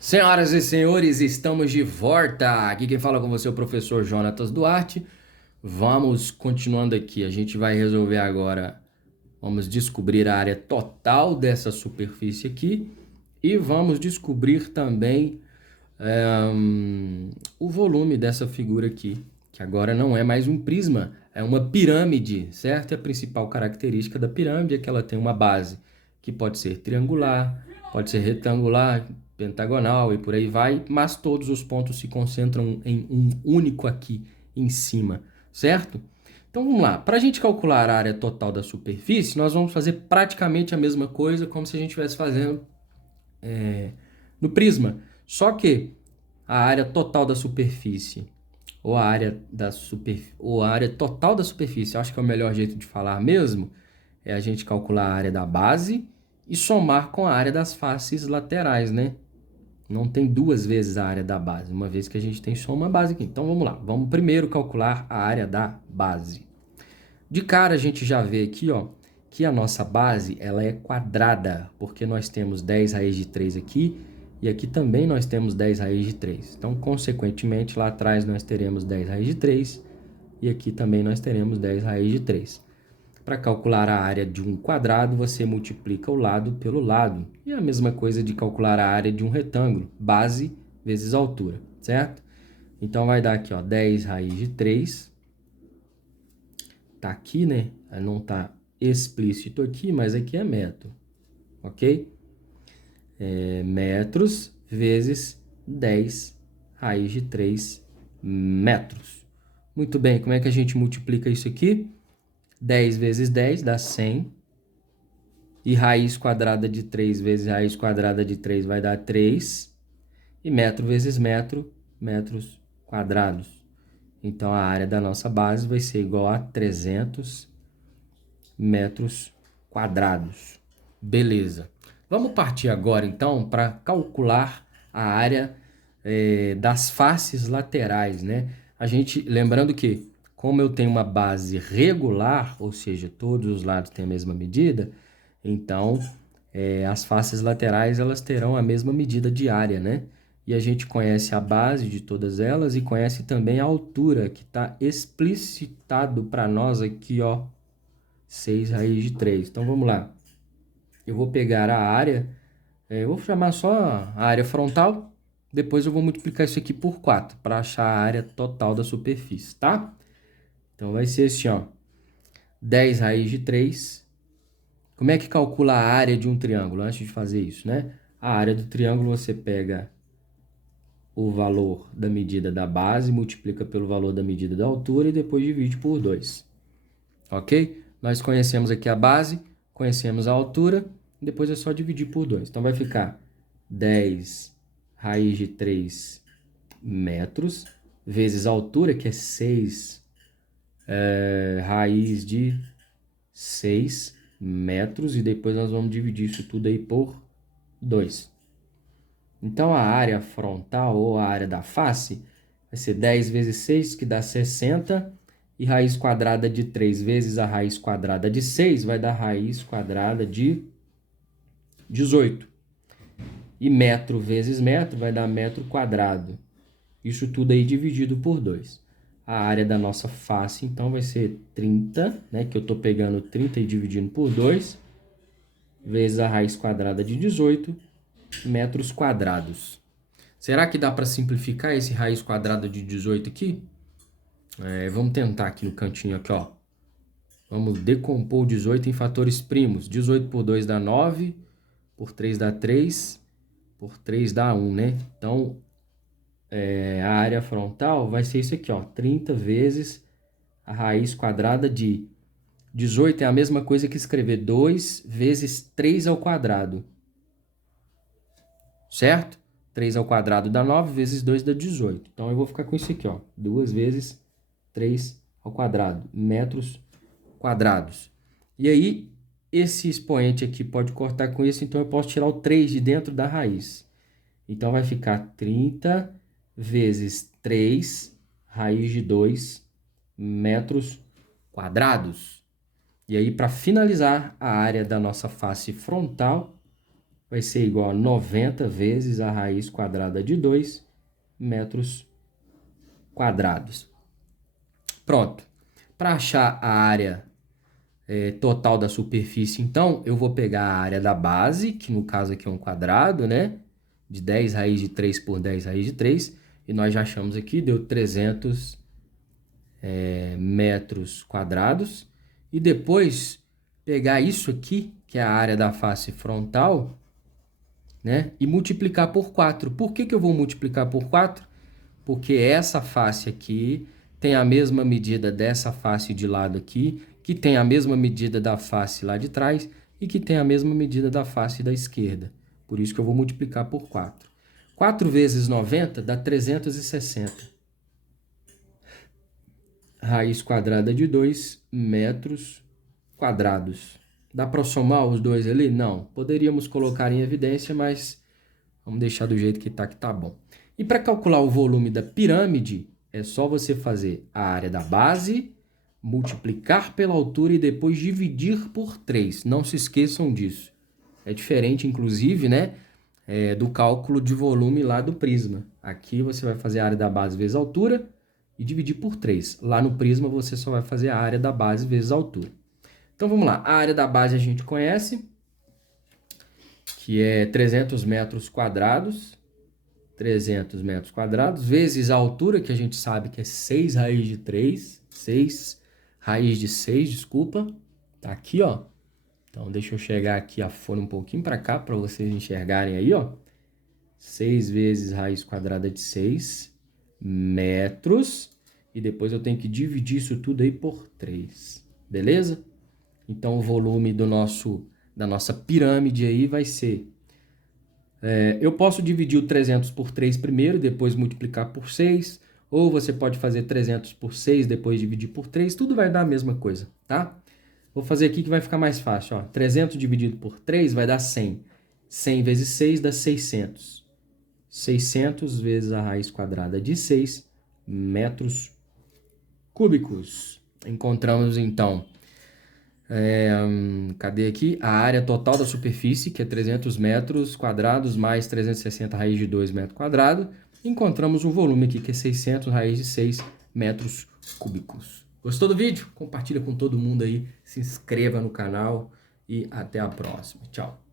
Senhoras e senhores, estamos de volta. Aqui quem fala com você é o professor Jonatas Duarte. Vamos continuando aqui. A gente vai resolver agora. Vamos descobrir a área total dessa superfície aqui e vamos descobrir também o volume dessa figura aqui, que agora não é mais um prisma, é uma pirâmide, certo? E a principal característica da pirâmide é que ela tem uma base que pode ser triangular, pode ser retangular, pentagonal e por aí vai, mas todos os pontos se concentram em um único aqui em cima, certo? Então vamos lá, para a gente calcular a área total da superfície, nós vamos fazer praticamente a mesma coisa como se a gente estivesse fazendo no prisma, só que a área total da superfície ou a área total da superfície, acho que é o melhor jeito de falar mesmo, é a gente calcular a área da base e somar com a área das faces laterais, né? Não tem duas vezes a área da base, uma vez que a gente tem só uma base aqui. Então vamos lá, vamos primeiro calcular a área da base. De cara a gente já vê aqui, ó, que a nossa base ela é quadrada, porque nós temos 10 raiz de 3 aqui e aqui também nós temos 10 raiz de 3. Então, consequentemente, lá atrás nós teremos 10 raiz de 3 e aqui também nós teremos 10 raiz de 3. Para calcular a área de um quadrado, você multiplica o lado pelo lado. E a mesma coisa de calcular a área de um retângulo, base vezes altura, certo? Então, vai dar aqui, ó, 10 raiz de 3. Tá aqui, né? Não tá explícito aqui, mas aqui é metro, ok? Metros vezes 10 raiz de 3 metros. Muito bem, como é que a gente multiplica isso aqui? 10 vezes 10 dá 100. E raiz quadrada de 3 vezes raiz quadrada de 3 vai dar 3. E metro vezes metro, metros quadrados. Então, a área da nossa base vai ser igual a 300 metros quadrados. Beleza. Vamos partir agora, então, para calcular a área das faces laterais, né? Lembrando que, como eu tenho uma base regular, ou seja, todos os lados têm a mesma medida, então, as faces laterais, elas terão a mesma medida de área, né? E a gente conhece a base de todas elas e conhece também a altura, que está explicitado para nós aqui, ó, 6 raiz de 3. Então, vamos lá. Eu vou pegar a área, eu vou chamar só a área frontal, depois eu vou multiplicar isso aqui por 4, para achar a área total da superfície, tá? Então, vai ser assim, ó, 10 raiz de 3. Como é que calcula a área de um triângulo? Antes de fazer isso, né? A área do triângulo você pega o valor da medida da base, multiplica pelo valor da medida da altura e depois divide por 2. Ok? Nós conhecemos aqui a base, conhecemos a altura, depois é só dividir por 2. Então, vai ficar 10 raiz de 3 metros, vezes a altura, que é 6 raiz de 6 metros, e depois nós vamos dividir isso tudo aí por 2. Então, a área frontal ou a área da face vai ser 10 vezes 6, que dá 60, e raiz quadrada de 3 vezes a raiz quadrada de 6 vai dar raiz quadrada de 18. E metro vezes metro vai dar metro quadrado. Isso tudo aí dividido por 2. A área da nossa face, então, vai ser 30, né? Que eu estou pegando 30 e dividindo por 2, vezes a raiz quadrada de 18 metros quadrados. Será que dá para simplificar esse raiz quadrada de 18 aqui? Vamos tentar aqui no cantinho, aqui, ó. Vamos decompor o 18 em fatores primos. 18 por 2 dá 9, por 3 dá 3, por 3 dá 1, né? Então, a área frontal vai ser isso aqui, ó. 30 vezes a raiz quadrada de 18 é a mesma coisa que escrever 2 vezes 3 ao quadrado. Certo? 3 ao quadrado dá 9, vezes 2 dá 18. Então, eu vou ficar com isso aqui, ó. 2 vezes 3 ao quadrado, metros quadrados. E aí, esse expoente aqui pode cortar com isso, então eu posso tirar o 3 de dentro da raiz. Então, vai ficar 30 vezes 3, raiz de 2, metros quadrados. E aí, para finalizar a área da nossa face frontal, vai ser igual a 90 vezes a raiz quadrada de 2 metros quadrados. Pronto. Para achar a área total da superfície, então, eu vou pegar a área da base, que no caso aqui é um quadrado, né? De 10 raiz de 3 por 10 raiz de 3. E nós já achamos aqui, deu 300 metros quadrados. E depois, pegar isso aqui, que é a área da face frontal, né? E multiplicar por 4. Por que eu vou multiplicar por 4? Porque essa face aqui tem a mesma medida dessa face de lado aqui, que tem a mesma medida da face lá de trás e que tem a mesma medida da face da esquerda. Por isso que eu vou multiplicar por 4. 4 vezes 90 dá 360. Raiz quadrada de 2 metros quadrados. Dá para somar os dois ali? Não. Poderíamos colocar em evidência, mas vamos deixar do jeito que tá bom. E para calcular o volume da pirâmide, é só você fazer a área da base, multiplicar pela altura e depois dividir por 3. Não se esqueçam disso. É diferente, inclusive, né, do cálculo de volume lá do prisma. Aqui você vai fazer a área da base vezes a altura e dividir por 3. Lá no prisma você só vai fazer a área da base vezes a altura. Então vamos lá. A área da base a gente conhece, que é 300 metros quadrados. 300 metros quadrados, vezes a altura, que a gente sabe que é 6 raiz de 3, 6 raiz de 6, desculpa. Tá aqui, ó. Então, deixa eu chegar aqui a folha um pouquinho para cá, para vocês enxergarem aí, ó. 6 vezes raiz quadrada de 6 metros. E depois eu tenho que dividir isso tudo aí por 3, beleza? Então, o volume da nossa pirâmide aí vai ser... eu posso dividir o 300 por 3 primeiro, depois multiplicar por 6, ou você pode fazer 300 por 6, depois dividir por 3, tudo vai dar a mesma coisa, tá? Vou fazer aqui que vai ficar mais fácil, ó. 300 dividido por 3 vai dar 100. 100 vezes 6 dá 600. 600 vezes a raiz quadrada de 6 metros cúbicos. Encontramos, então... cadê aqui? A área total da superfície, que é 300 metros quadrados mais 360 raiz de 2 metros quadrados. Encontramos o volume aqui, que é 600 raiz de 6 metros cúbicos. Gostou do vídeo? Compartilha com todo mundo aí, se inscreva no canal e até a próxima. Tchau!